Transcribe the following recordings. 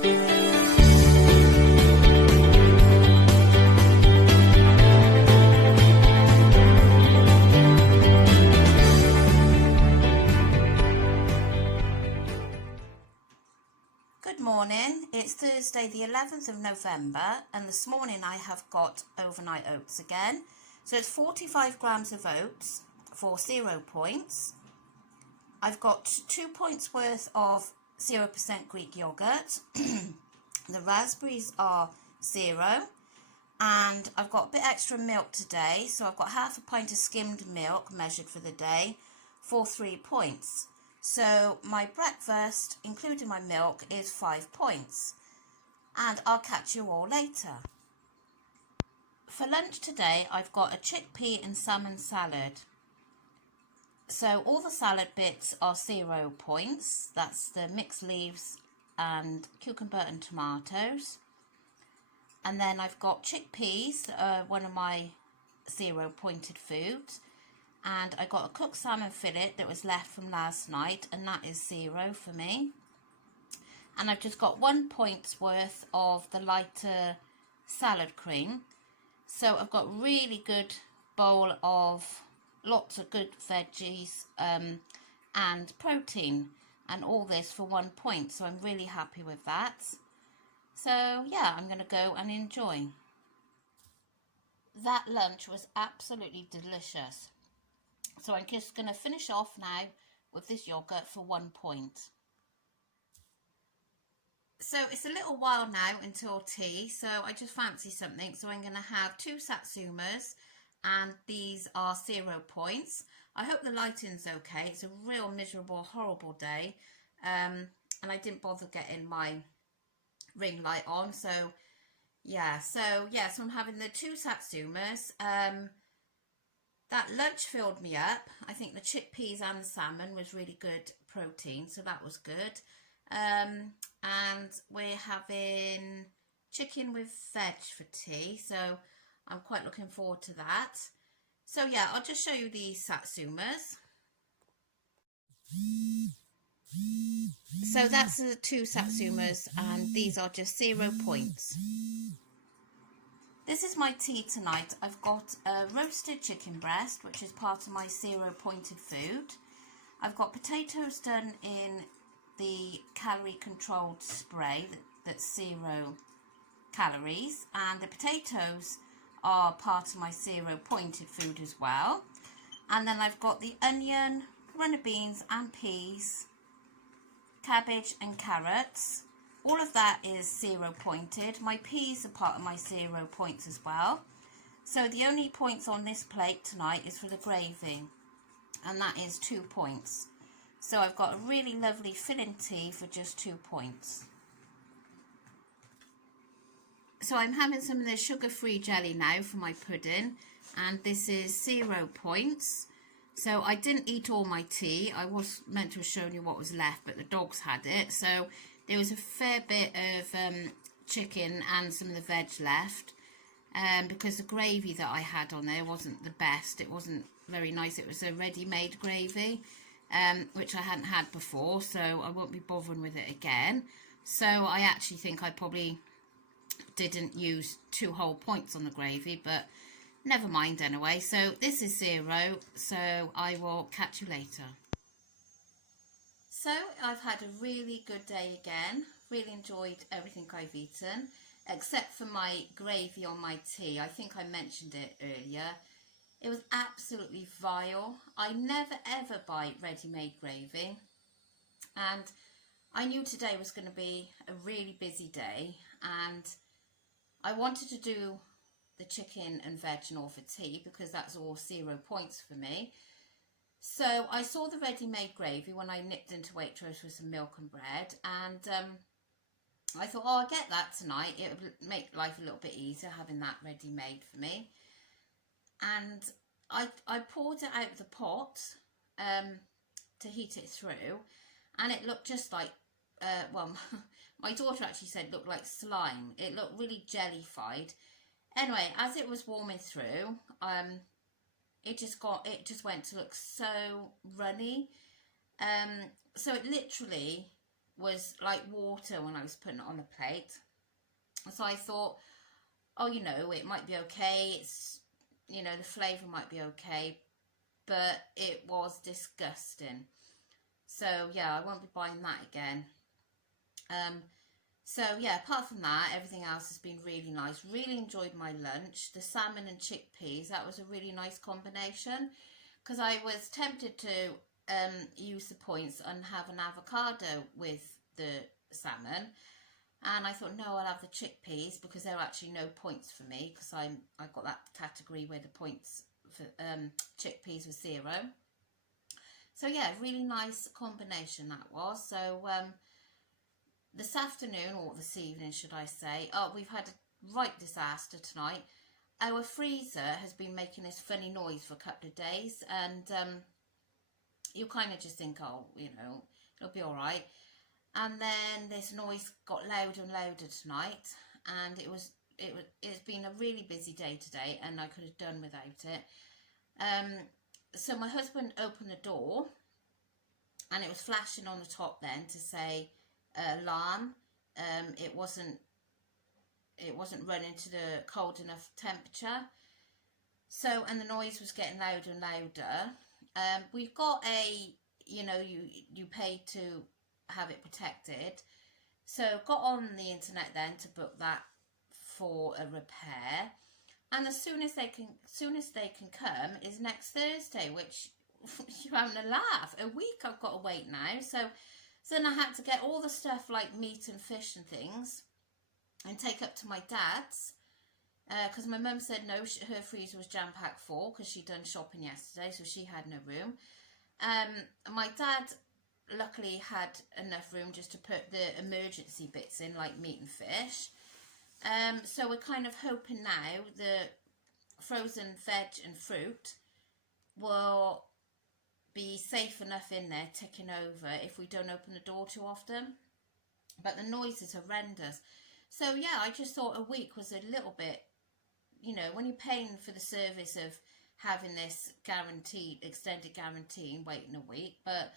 Good morning, it's Thursday the 11th of November and this morning I have got overnight oats again. So it's 45 grams of oats for 0 points. I've got 2 points worth of 0% Greek yogurt. The raspberries are 0 and I've got a bit extra milk today, so I've got half a pint of skimmed milk measured for the day for 3 points. So my breakfast, including my milk, is 5 points. And I'll catch you all later. For lunch today, I've got a chickpea and salmon salad. So all the salad bits are 0 points. That's the mixed leaves and cucumber and tomatoes. And then I've got chickpeas, one of my 0 pointed foods. And I got a cooked salmon fillet that was left from last night, and that is 0 for me. And I've just got 1 point's worth of the lighter salad cream. So I've got a really good bowl of lots of good veggies and protein, and all this for 1 point. So I'm really happy with that. So yeah, I'm going to go and enjoy. That lunch was absolutely delicious. So I'm just going to finish off now with this yogurt for 1 point. So it's a little while now until tea, so I just fancy something. So I'm going to have 2 satsumas, and these are 0 points. I hope the lighting's okay. It's a real miserable, horrible day. And I didn't bother getting my ring light on. So I'm having the 2 satsumas. That lunch filled me up. I think the chickpeas and the salmon was really good protein, so that was good. And we're having chicken with veg for tea, so I'm quite looking forward to that. So yeah, I'll just show you the satsumas. So that's the 2 satsumas, and these are just 0 points. This is my tea tonight. I've got a roasted chicken breast, which is part of my 0 pointed food. I've got potatoes done in the calorie controlled spray that's 0 calories, and the potatoes are part of my 0 pointed food as well. And then I've got the onion, runner beans and peas, cabbage and carrots. All of that is 0 pointed. My peas are part of my 0 points as well. So the only points on this plate tonight is for the gravy, and that is 2 points. So I've got a really lovely filling tea for just 2 points. So I'm having some of the sugar-free jelly now for my pudding, and this is 0 points. So I didn't eat all my tea. I was meant to have shown you what was left, but the dogs had it. So there was a fair bit of chicken and some of the veg left, because the gravy that I had on there wasn't the best. It wasn't very nice. It was a ready-made gravy, which I hadn't had before, so I won't be bothering with it again. So I actually think I probably didn't use 2 whole points on the gravy, but never mind anyway. So this is 0, so I will catch you later. So I've had a really good day again. Really enjoyed everything I've eaten, except for my gravy on my tea. I think I mentioned it earlier. It was absolutely vile. I never ever buy ready-made gravy, and I knew today was going to be a really busy day, and I wanted to do the chicken and veg and all for tea because that's all 0 points for me. So I saw the ready-made gravy when I nipped into Waitrose with some milk and bread, and I thought, oh, I'll get that tonight. It would make life a little bit easier having that ready-made for me. And I poured it out of the pot to heat it through, and it looked just like, well, my daughter actually said it looked like slime. It looked really jellified. Anyway, as it was warming through, it just went to look so runny. So it literally was like water when I was putting it on the plate. So I thought, oh, you know, it might be okay. It's, you know, the flavour might be okay, but it was disgusting. So yeah, I won't be buying that again. So yeah, apart from that, everything else has been really nice. Really enjoyed my lunch. The salmon and chickpeas, that was a really nice combination, because I was tempted to use the points and have an avocado with the salmon, and I thought, no, I'll have the chickpeas because there are actually no points for me, because I got that category where the points for chickpeas was 0. So yeah, really nice combination that was. So this afternoon, or this evening should I say, oh, we've had a right disaster tonight. Our freezer has been making this funny noise for a couple of days, and you kind of just think, oh, you know, it'll be all right. And then this noise got louder and louder tonight, and it's been a really busy day today, and I could have done without it. So my husband opened the door, and it was flashing on the top then to say alarm. It wasn't running to the cold enough temperature. So, and the noise was getting louder and louder. We've got a, you know, you pay to have it protected. So got on the internet then to book that for a repair. And as soon as they can come is next Thursday, which you're having a laugh. A week I've got to wait now. So then I had to get all the stuff like meat and fish and things and take up to my dad's, because my mum said no, her freezer was jam-packed full because she'd done shopping yesterday, so she had no room. My dad luckily had enough room just to put the emergency bits in, like meat and fish. So we're kind of hoping now the frozen veg and fruit will be safe enough in there ticking over if we don't open the door too often. But the noise is horrendous. So yeah, I just thought a week was a little bit, you know, when you're paying for the service of having this guaranteed, extended guarantee and waiting a week. But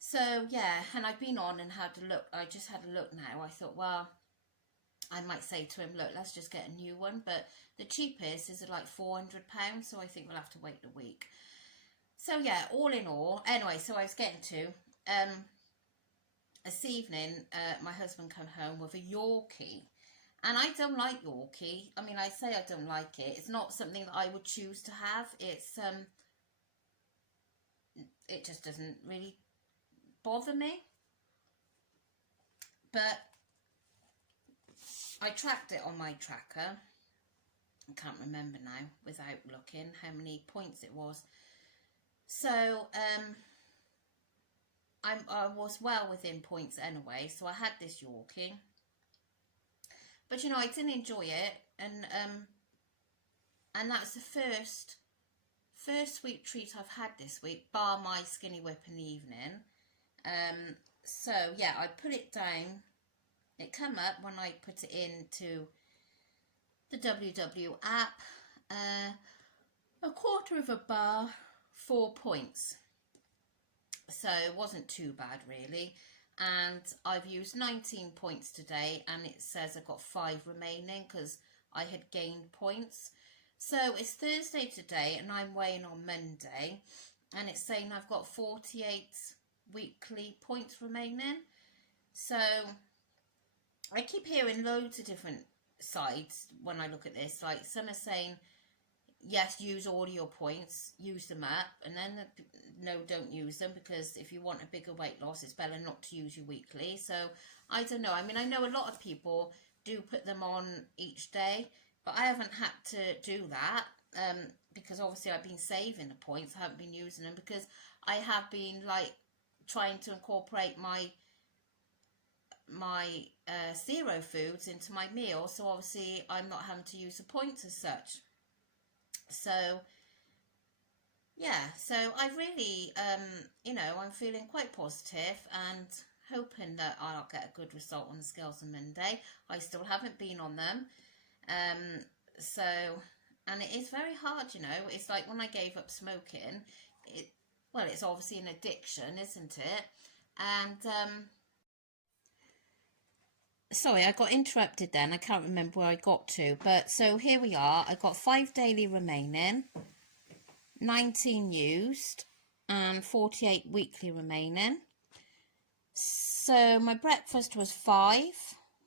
so yeah, and I've been on and had a look. I just had a look now. I thought, well, I might say to him, look, let's just get a new one. But the cheapest is like £400, so I think we'll have to wait a week. So yeah, all in all, anyway, so I was getting to, this evening, my husband came home with a Yorkie. And I don't like Yorkie. I mean, I say I don't like it. It's not something that I would choose to have. It's, it just doesn't really bother me. But I tracked it on my tracker. I can't remember now without looking how many points it was. So I was well within points anyway. So I had this Yorkie, but you know, I didn't enjoy it, and that's the first sweet treat I've had this week, bar my Skinny Whip in the evening. So yeah, I put it down. It come up when I put it into the WW app. A quarter of a bar, 4 points. So it wasn't too bad really. And I've used 19 points today, and it says I've got 5 remaining because I had gained points. So it's Thursday today, and I'm weighing on Monday, and it's saying I've got 48 weekly points remaining. So I keep hearing loads of different sides when I look at this. Like, some are saying, yes, use all your points, use them up, and then no, don't use them, because if you want a bigger weight loss, it's better not to use your weekly. So I don't know. I mean, I know a lot of people do put them on each day, but I haven't had to do that, because obviously I've been saving the points. I haven't been using them because I have been like trying to incorporate my zero foods into my meal, so obviously I'm not having to use the points as such. So yeah, so I really you know, I'm feeling quite positive and hoping that I'll get a good result on the scales on Monday. I still haven't been on them, so, and it is very hard, you know. It's like when I gave up smoking, well, it's obviously an addiction, isn't it? And sorry, I got interrupted then. I can't remember where I got to. But so here we are. I've got 5 daily remaining, 19 used, and 48 weekly remaining. So my breakfast was 5.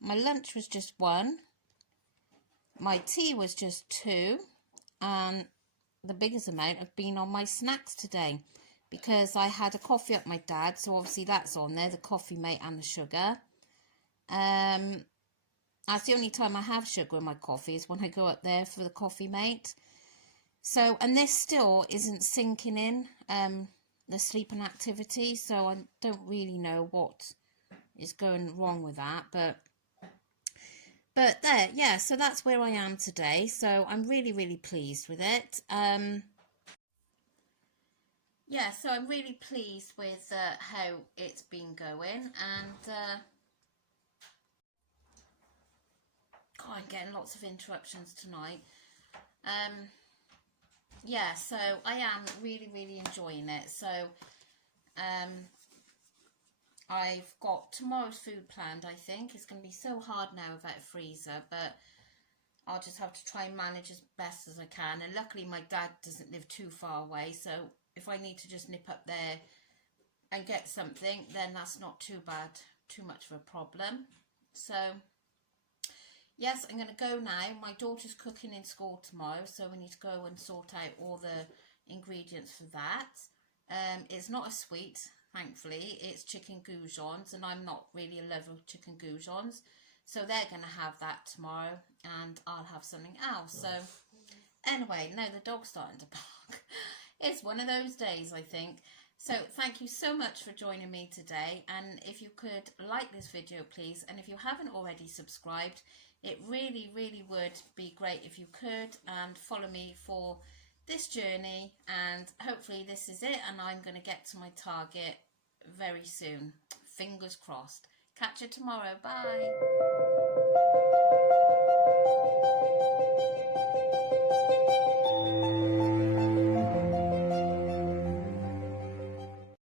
My lunch was just 1. My tea was just 2. And the biggest amount have been on my snacks today, because I had a coffee up my dad's, so obviously that's on there, the coffee mate and the sugar. That's the only time I have sugar in my coffee, is when I go up there for the coffee mate. So, and this still isn't sinking in, the sleep and activity, so I don't really know what is going wrong with that, but there, yeah, so that's where I am today. So I'm really pleased with it. Yeah, so I'm really pleased with how it's been going, and God, I'm getting lots of interruptions tonight. Yeah, so I am really enjoying it. So I've got tomorrow's food planned. I think it's going to be so hard now without a freezer, but I'll just have to try and manage as best as I can. And luckily my dad doesn't live too far away, so if I need to just nip up there and get something, then that's not too bad, too much of a problem. So yes, I'm going to go now. My daughter's cooking in school tomorrow, so we need to go and sort out all the ingredients for that. It's not a sweet, thankfully. It's chicken goujons, and I'm not really a lover of chicken goujons. So they're going to have that tomorrow, and I'll have something else. So anyway, now the dog's starting to bark. It's one of those days, I think. So thank you so much for joining me today. And if you could like this video, please. And if you haven't already subscribed, it really would be great if you could, and follow me for this journey. And hopefully this is it, and I'm going to get to my target very soon. Fingers crossed. Catch you tomorrow. Bye.